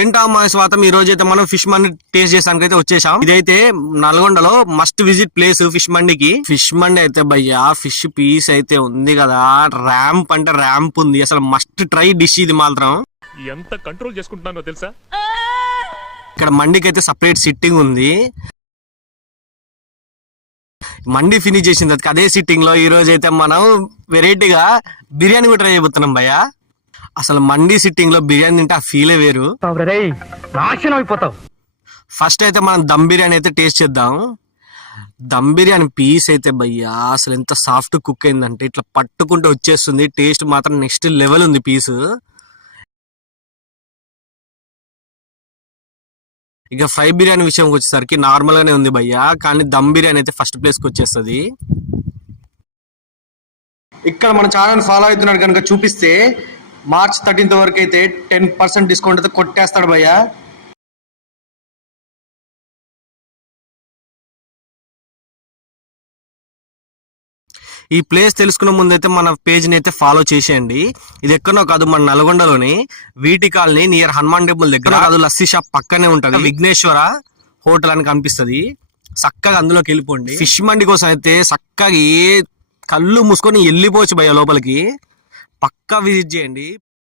తింటామా స్వాతం. ఈ రోజు అయితే మనం ఫిష్ మండి టేస్ట్ చేసానికి అయితే వచ్చేసాం. ఇదైతే నల్గొండలో మస్ట్ విజిట్ ప్లేస్ ఫిష్ మండికి. ఫిష్ మండి అయితే భయ్యా ఫిష్ పీస్ అయితే ఉంది కదా, ర్యాంప్ అంటే ర్యాంప్ ఉంది. అసలు మస్ట్ ట్రై డిష్ ఇది మాత్రం. ఎంత కంట్రోల్ చేసుకుంటున్నానో తెలుసా. ఇక్కడ మండికి అయితే సపరేట్ సిట్టింగ్ ఉంది. మండి ఫినిష్ చేసింది అదే సిట్టింగ్ లో ఈ రోజు అయితే మనం వెరైటీగా బిర్యానీ కూడా ట్రై చేయబోతున్నాం భయ్య. అసలు మండి సిట్టింగ్ లో బిర్యానీ తింటే ఆ ఫీలే వేరు. ఫస్ట్ అయితే మనం దమ్ బిర్యానీ అయితే టేస్ట్ చేద్దాం. దమ్ బిర్యానీ పీస్ అయితే భయ్యా అసలు ఎంత సాఫ్ట్ కుక్ అయిందంటే ఇట్లా పట్టుకుంటూ వచ్చేస్తుంది. టేస్ట్ మాత్రం నెక్స్ట్ లెవెల్ ఉంది పీసు. ఇక ఫ్రై బిర్యానీ విషయంకి వచ్చేసరికి నార్మల్ గానే ఉంది భయ్యా, కానీ దమ్ బిర్యానీ అయితే ఫస్ట్ ప్లేస్ కి వచ్చేస్తుంది. ఇక్కడ మన ఛానల్ ఫాలో అవుతున్నాడు కనుక చూపిస్తే మార్చ్ 13th వరకు అయితే 10% డిస్కౌంట్ అయితే కొట్టేస్తాడు భయ్యా. ఈ ప్లేస్ తెలుసుకున్న ముందైతే మన పేజ్ని అయితే ఫాలో చేసేయండి. ఇది ఎక్కడో కాదు, మన నల్గొండలోని వీటి కాలనీ నియర్ హనుమాన్ టెంపుల్ దగ్గర కాదు, లస్సీ షాప్ పక్కనే ఉంటది. విఘ్నేశ్వర హోటల్ అని కనిపిస్తుంది. చక్కగా అందులోకి వెళ్ళిపోండి. ఫిష్ మండి కోసం అయితే చక్కగా కళ్ళు మూసుకొని వెళ్ళిపోవచ్చు భయ్య లోపలికి. పక్కా విజిట్ చేయండి.